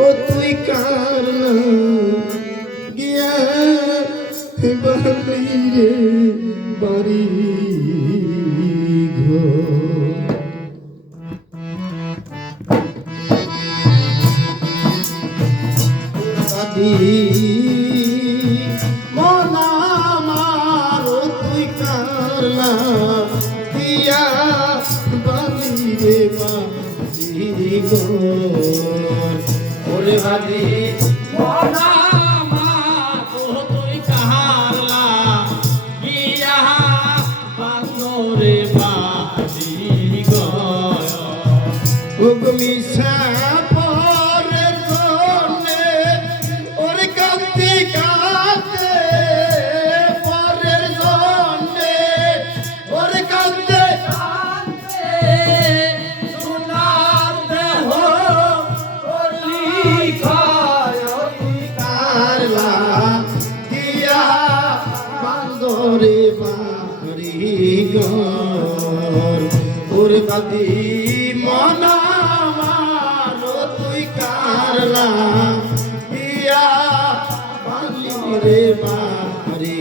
ও তুই কার গিয়া বাড়ি রে বাড়ি দাদি মনা আমার তুই কার গিয়া বাড়ি রে বাড়ি ওরে বাদি মনা তুই কাহারলা গিয়া বান্দরে বাড়ি গয় মিশা পরের জন্যে ওরে কান্দি কাঁদে পরের জন্যে ওরে কান্দে কান্দে সোনার দেহ করলি খায় কারলা দিয়া বান্দরে বাড়ি ঘর ওরে বাদি মনা মানো তুই কারলা দিয়া বালি রে বাড়ি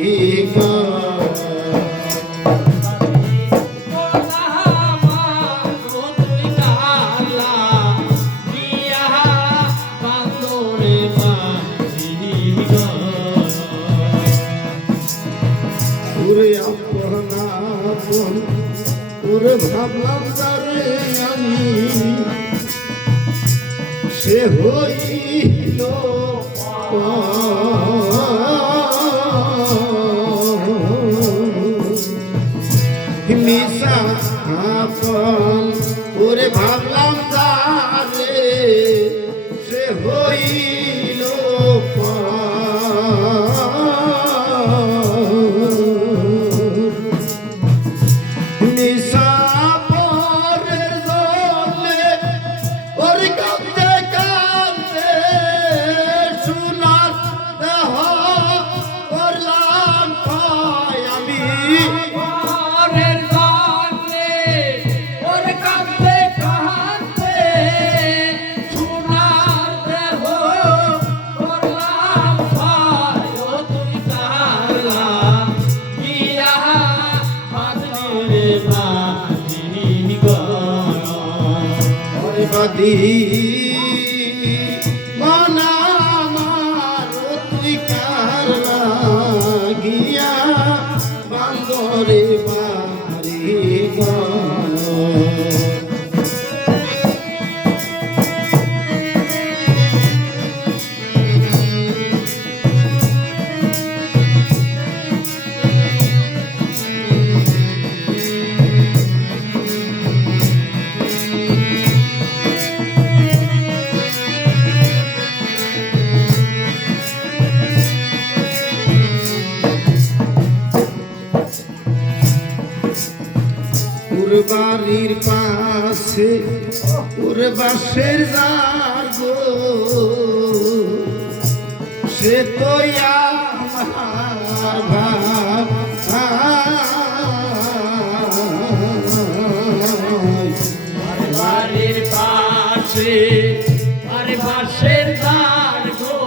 ঘর তুই কাহারলা গিয়া বান্দরে বাড়ি গয় ওরে আপনা আপন ওরে ভাবলাম তারে আমি সে হইল মিশা আপন ওরে ভাবলাম তারে সে হইল নিশা পরের জন্যে ওর কাঁদতে কাঁদতে সোনার দেহ করলাম ক্ষয় আমি পরের জন্যে ওর কাঁদতে কাঁদতে সোনার দেহ করলাম ক্ষয় ও তুই কাহারলা গিয়া বান্দরে বাড়ি গয় ওরে বাদি মনা আমার তুই কারলা গিয়া বান্দরে বাড়ি গয় ওর বাড়ির পাশে ওর বাসের জার গো সে তো আমার ভাই বাড়ির পাশে আরে বাসের দ্বার গো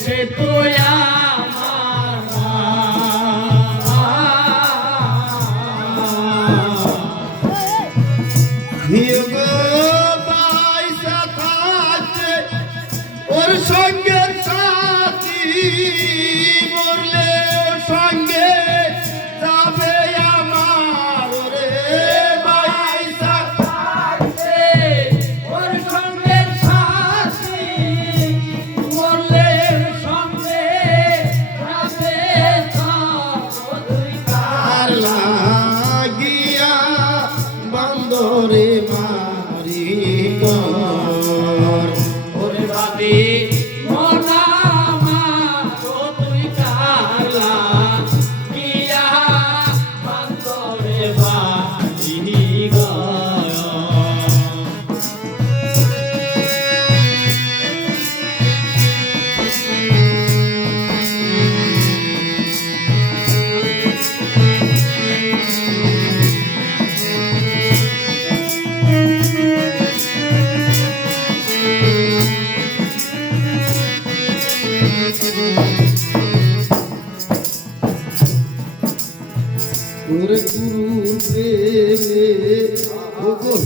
সে তো আমার হিগো বাইসা থাকতে ওর সঙ্গে সাথী মরলে ওর সঙ্গে যাবে আমার রে বাইসা থাকতে ওর সঙ্গে সাথী মরলে সঙ্গে যাবে তুই আর লাগিয়া বান্দরে মা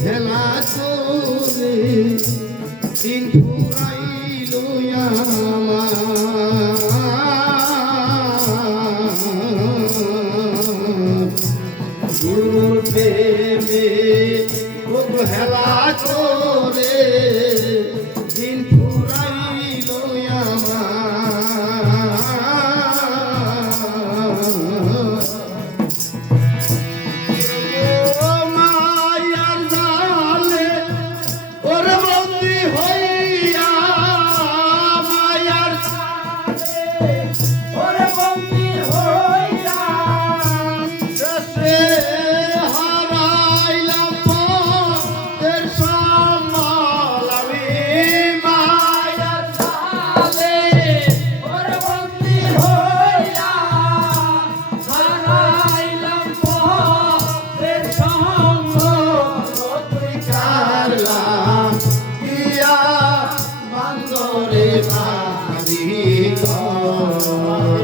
হেলা তোরে দিন ফুরাইল গুরুর প্রেমে হেলা তোরে দিন ফুরাইল মায়ার জালে ওর বন্দি হইয়া মায়ার ওরে বন্দি হইয়া শেষে হারাইলাম পথের সম্বল আমি মায়ার জালে ওরে বন্দি হইয়া হারাইলাম পথের সঙ্গ তুই কারলাম ইয়া বান্দরে বাড়ি ঘর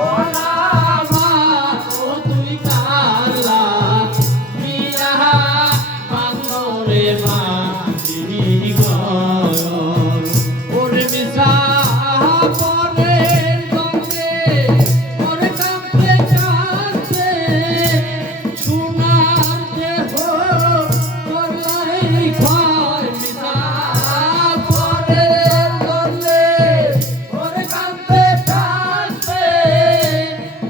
ওলামা ও তুই কালা মিয়া বান্দরে মাঝি ঘর ওরে মিশা পরে গঙ্গে ওরে কাঁপতে কাঁপতে সোনার দেহ করলাই ঘর মিশা পরে গঙ্গে ওরে কাঁপতে কাঁপতে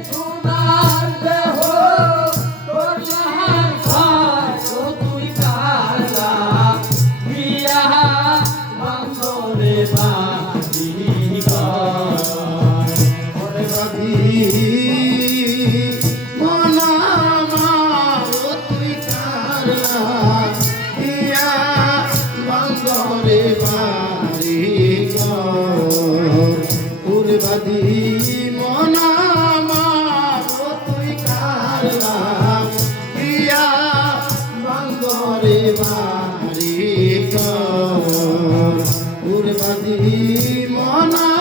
সোনার দেহ করলাই ঘর ও তুই কালা মিয়া বান্দরে বাড়ি ঘর ওরে বাঁধি মনা মারো তুই কারলা ইয়া বান্দরে বাড়ি ঘর ওরে বাঁধি মনা মারো তুই কারলা ইয়া বান্দরে বাড়ি ঘর ওরে বাঁধি মনা